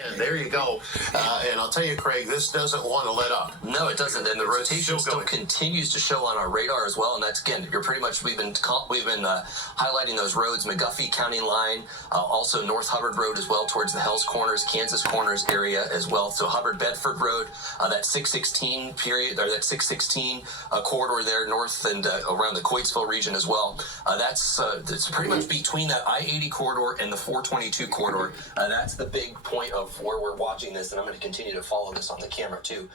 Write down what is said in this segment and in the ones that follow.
And there you go. And I'll tell you, Craig, this doesn't want to let up. No, it doesn't. And the rotation still continues to show on our radar as well. And that's, again, you're pretty much, we've been highlighting those roads, McGuffey County Line, also North Hubbard Road as well, towards the Hells Corners, Kansas Corners area as well. So Hubbard Bedford Road, that 616 period, or that 616 corridor there, north and around the Coatesville region as well. That's pretty much between that I-80 corridor and the 422 corridor. That's the big point of where we're watching this, and I'm going to continue to follow this on the camera too,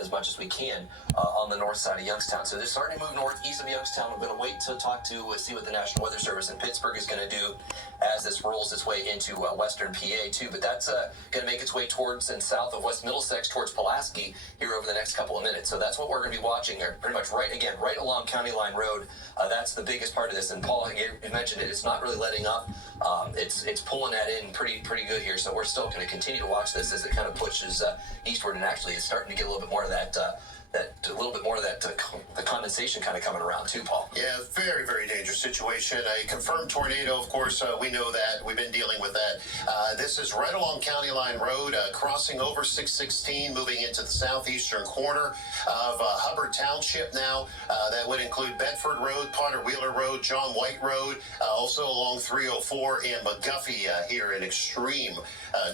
as much as we can on the north side of Youngstown. So they're starting to move northeast of Youngstown. I'm going to wait to talk to see what the National Weather Service in Pittsburgh is going to do as this rolls its way into western PA too. But that's going to make its way towards and south of West Middlesex towards Pulaski here over the next couple of minutes. So that's what we're going to be watching there, pretty much right along County Line Road. That's the biggest part of this. And Paul, you mentioned it. It's not really letting up. It's pulling that in pretty good here. So we're still going to continue to watch this as it kind of pushes eastward, and actually it's starting to get a little bit more of that the condensation kind of coming around too, Paul. Yeah, very, very dangerous situation. A confirmed tornado, of course, we know that. We've been dealing with that. This is right along County Line Road, crossing over 616, moving into the southeastern corner of Hubbard Township now. That would include Bedford Road, Potter Wheeler Road, John White Road, also along 304 and McGuffey here in extreme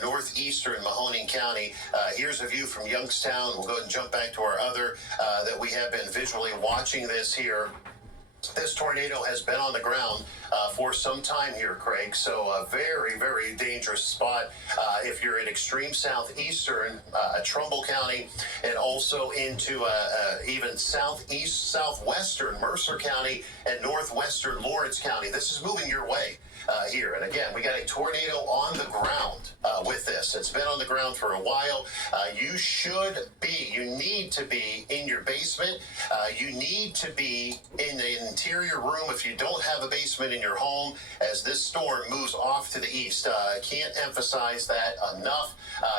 northeastern Mahoning County. Here's a view from Youngstown. We'll go ahead and jump back to our other that we have been visually watching this here. This tornado has been on the ground for some time here, Craig, so a very, very dangerous spot if you're in extreme southeastern Trumbull County and also into even southwestern Mercer County and northwestern Lawrence County. This is moving your way here. And again, we got a tornado on the ground with this. It's been on the ground for a while. You need to be in your basement. You need to be in the interior room if you don't have a basement in your home as this storm moves off to the east. I can't emphasize that enough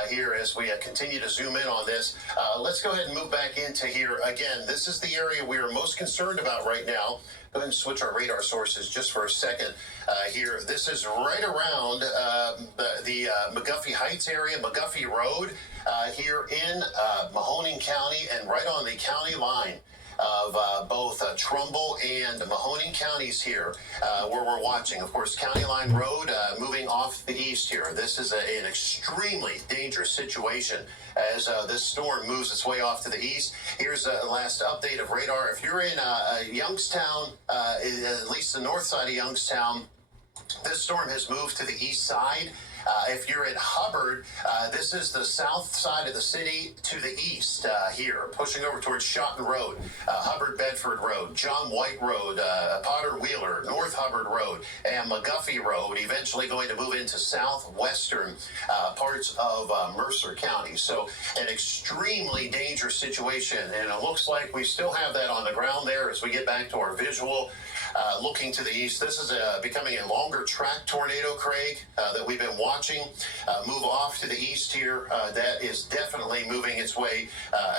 here as we continue to zoom in on this. Let's go ahead and move back into here. Again, this is the area we are most concerned about right now. Go ahead and switch our radar sources just for a second here. This is right around the McGuffey Heights area, McGuffey Road here in Mahoning County, and right on the county line of both Trumbull and Mahoning counties here where we're watching. Of course, County Line Road moving off the east here. This is an extremely dangerous situation as this storm moves its way off to the east. Here's the last update of radar. If you're in Youngstown, at least the north side of Youngstown, this storm has moved to the east side. If you're in Hubbard, this is the south side of the city to the east here, pushing over towards Shotton Road, Hubbard Bedford Road, John White Road, Potter Wheeler, North Hubbard Road, and McGuffey Road, eventually going to move into southwestern parts of Mercer County. So an extremely dangerous situation, and it looks like we still have that on the ground there as we get back to our visual. Looking to the east, this is becoming a longer track tornado, Craig, that we've been watching move off to the east here. That is definitely moving its way,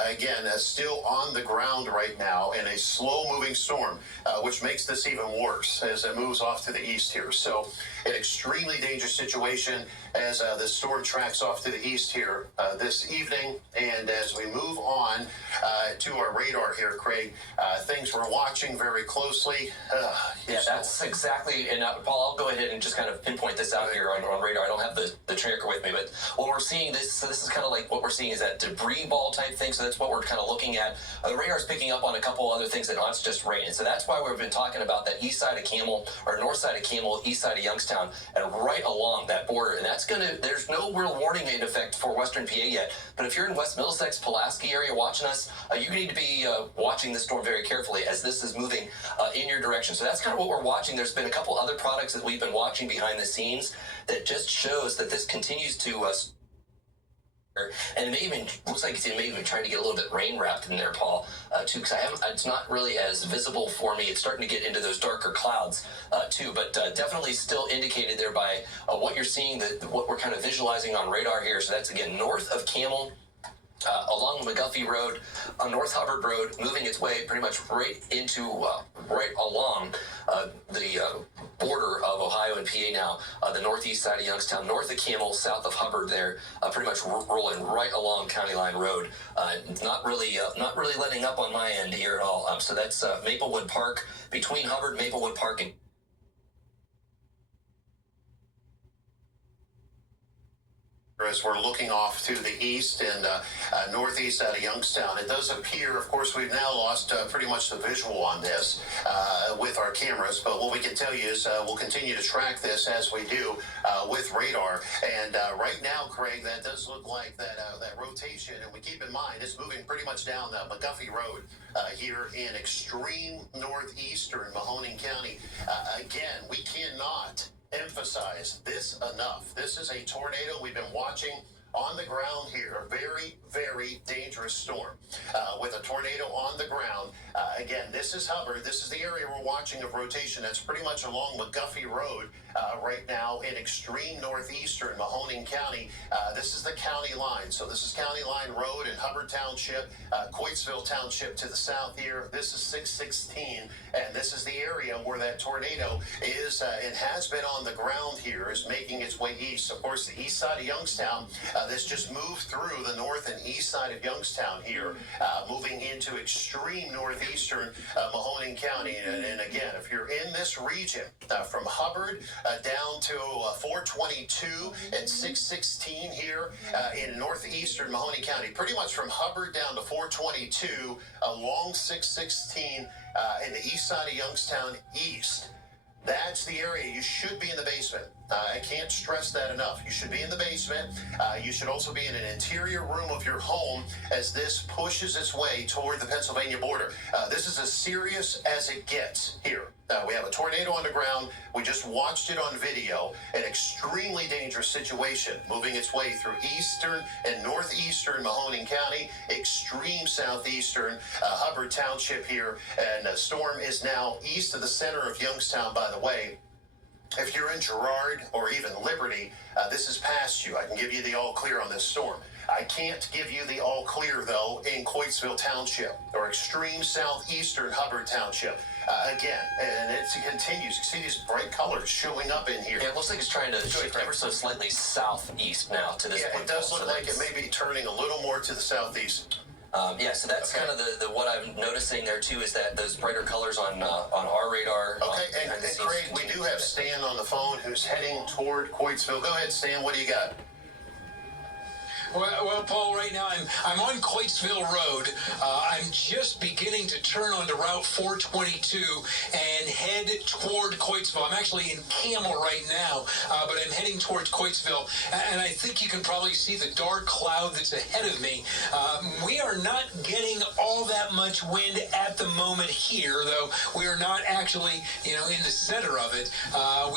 again, still on the ground right now in a slow-moving storm, which makes this even worse as it moves off to the east here. So an extremely dangerous situation as this storm tracks off to the east here this evening. And as we move on to our radar here, Craig, things we're watching very closely. Yeah, that's exactly, and Paul, I'll go ahead and just kind of pinpoint this out here on radar. I don't have the tracker with me, but what we're seeing, this is kind of like what we're seeing is that debris ball type thing, so that's what we're kind of looking at. The radar's picking up on a couple other things that aren't just rain, and so that's why we've been talking about that east side of Camel, or north side of Camel, east side of Youngstown, and right along that border, and that's there's no real warning in effect for western PA yet, but if you're in West Middlesex, Pulaski area watching us, you need to be watching this storm very carefully as this is moving in your direction. So that's kind of what we're watching. There's been a couple other products that we've been watching behind the scenes that just shows that this continues to and it may even looks like it may even trying to get a little bit rain wrapped in there, Paul, too, because it's not really as visible for me. It's starting to get into those darker clouds too, but definitely still indicated there by what you're seeing, what we're kind of visualizing on radar here. So that's again north of Camel, along McGuffey Road, on North Hubbard Road, moving its way pretty much right into, right along the border of Ohio and PA now, the northeast side of Youngstown, north of Camel, south of Hubbard there, pretty much rolling right along County Line Road. Not really letting up on my end here at all. So that's Maplewood Park, between Hubbard, Maplewood Park, and as we're looking off to the east and northeast out of Youngstown. It does appear, of course, we've now lost pretty much the visual on this with our cameras, but what we can tell you is we'll continue to track this as we do with radar. And right now, Craig, that does look like that rotation, and we keep in mind it's moving pretty much down McGuffey Road here in extreme northeastern Mahoning County. Again, we cannot emphasize this enough. This is a tornado we've been watching on the ground here. A very, very dangerous storm with a tornado on the ground. Again, this is Hubbard. This is the area we're watching of rotation. That's pretty much along McGuffey Road right now in extreme northeastern Mahoning County. This is the county line. So this is County Line Road in Hubbard Township, Coatesville Township to the south here. This is 616, and this is the area where that tornado is and has been on the ground here, is making its way east. Of course, the east side of Youngstown, this just moved through the north and east side of Youngstown here, moving into extreme northeastern Mahoning County. And again, if you're in this region from Hubbard down to 422 and 616 here in northeastern Mahoning County, pretty much from Hubbard down to 422 along 616 in the east side of Youngstown east. That's the area. You should be in the basement. I can't stress that enough. You should be in the basement. You should also be in an interior room of your home as this pushes its way toward the Pennsylvania border. This is as serious as it gets here. We have a tornado on the ground. We just watched it on video. An extremely dangerous situation moving its way through eastern and northeastern Mahoning County, extreme southeastern Hubbard Township here. And the storm is now east of the center of Youngstown, by the way. If you're in Girard or even Liberty, this is past you. I can give you the all clear on this storm. I can't give you the all clear, though, in Coatesville Township or extreme southeastern Hubbard Township. Again, and it continues. You see these bright colors showing up in here. yeah, it looks like it's trying to shift ever so slightly southeast now to this point. It does look like it may be turning a little more to the southeast. So that's kind of the what I'm noticing there too, is that those brighter colors on our radar. Okay, and Craig, we do have Stan on the phone who's heading toward Coatesville. Go ahead, Stan. What do you got? Well, Paul, right now I'm on Coatesville Road. I'm just beginning to turn onto Route 422 and head toward Coatesville. I'm actually in Camel right now, but I'm heading towards Coatesville. And I think you can probably see the dark cloud that's ahead of me. We are not getting all that much wind at the moment here, though we are not actually, in the center of it.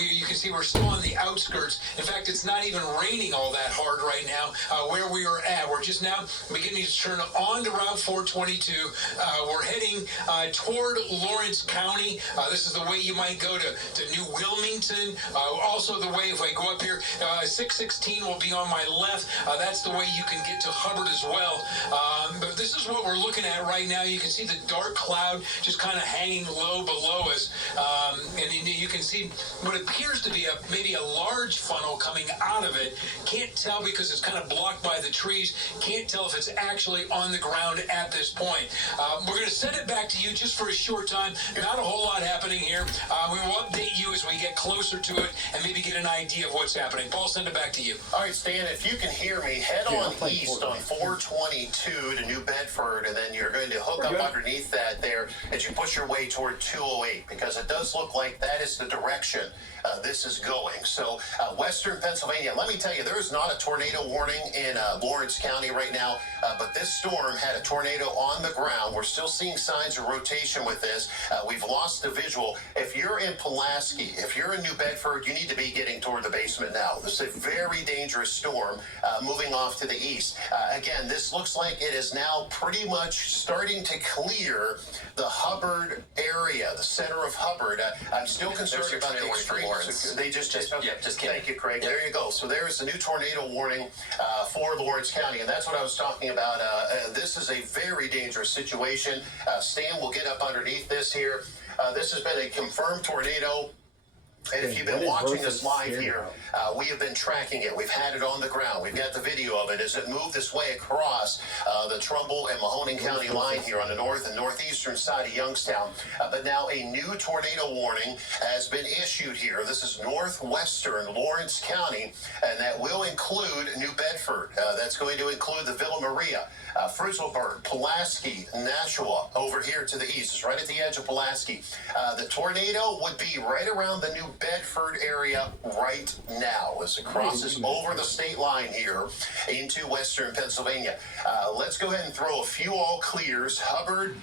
You can see we're still on the outskirts. In fact, it's not even raining all that hard right now. Where we are at. We're just now beginning to turn on to Route 422. We're heading toward Lawrence County. This is the way you might go to New Wilmington. Also the way, if I go up here, 616 will be on my left. That's the way you can get to Hubbard as well. But this is what we're looking at right now. You can see the dark cloud just kind of hanging low below us. And you can see what appears to be maybe a large funnel coming out of it. Can't tell because it's kind of blocked by the trees. Can't tell if it's actually on the ground at this point. We're going to send it back to you just for a short time. Not a whole lot happening here. We will update you as we get closer to it and maybe get an idea of what's happening. Paul, send it back to you. All right, Stan, if you can hear me, head on east on 422 to New Bedford, and then you're going to hook up underneath that there as you push your way toward 208, because it does look like that is the direction this is going. So western Pennsylvania, let me tell you, there is not a tornado warning in Lawrence County right now, but this storm had a tornado on the ground. We're still seeing signs of rotation with this. We've lost the visual. If you're in Pulaski, if you're in New Bedford, you need to be getting toward the basement now. This is a very dangerous storm moving off to to the east. Again, this looks like it is now pretty much starting to clear the Hubbard area, the center of Hubbard. I'm still concerned your about the tornado warning for extremes. Lawrence. They just Yeah, just kidding. thank you, Craig. Yep. There you go. So there is the new tornado warning for Lawrence County, and that's what I was talking about. This is a very dangerous situation. Stan will get up underneath this here. This has been a confirmed tornado. And if you've been watching us live here, we have been tracking it. We've had it on the ground. We've got the video of it as it moved its way across the Trumbull and Mahoning County line here on the north and northeastern side of Youngstown. But now a new tornado warning has been issued here. This is northwestern Lawrence County, and that will include New Bedford. That's going to include the Villa Maria, Frizzleburg, Pulaski, Nashua over here to the east. It's right at the edge of Pulaski. The tornado would be right around the New Bedford area right now as it crosses over the state line here into western Pennsylvania. Let's go ahead and throw a few all clears. Hubbard,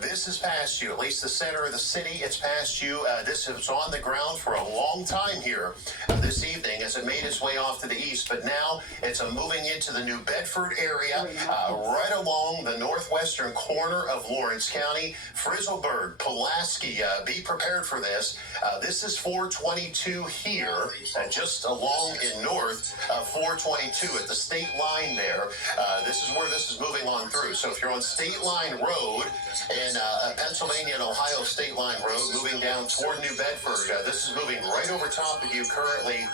this is past you, at least the center of the city. It's past you. This is on the ground for a long time here this evening as it made its way off to the east. But now it's moving into the New Bedford area, right along the northwestern corner of Lawrence County. Frizzleburg, Pulaski, be prepared for this. This is 422 here, just along in north of 422 at the state line there. This is where this is moving on through. So if you're on State Line Road, and Pennsylvania and Ohio State Line Road, moving down toward New Bedford. This is moving right over top of you currently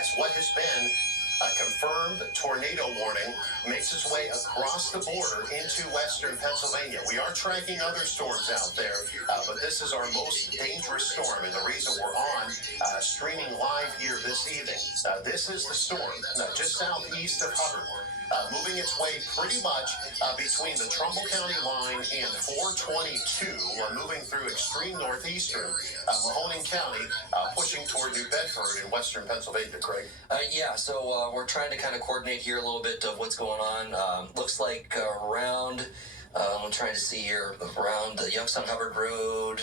as what has been a confirmed tornado warning makes its way across the border into western Pennsylvania. We are tracking other storms out there, but this is our most dangerous storm, and the reason we're on streaming live here this evening. This is the storm just southeast of Hubbard. Moving its way pretty much between the Trumbull County line and 422. We're moving through extreme northeastern Mahoning County, pushing toward New Bedford in western Pennsylvania, Craig. So we're trying to kind of coordinate here a little bit of what's going on. Looks like around, I'm trying to see here, around the Youngstown Hubbard Road,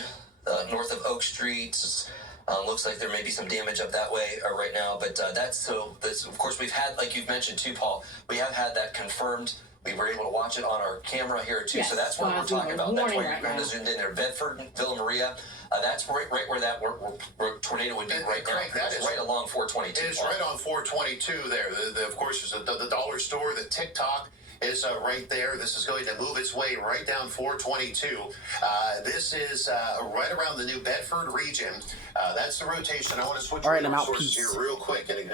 north of Oak Street. Looks like there may be some damage up that way right now, but that's of course we've had, like you've mentioned too, Paul, we have had that confirmed. We were able to watch it on our camera here too, yes, so that's what we're talking about. That's why right you're kind of zoomed in there. Bedford, Villa Maria, that's right where that where tornado would be right Craig, now. that It's is right along 422. It is right on 422 there. Of course, there's the dollar store, the TikTok is right there. This is going to move its way right down 422. This is right around the New Bedford region. That's the rotation. I want to switch All right, I'm out. resources Peace. here real quick and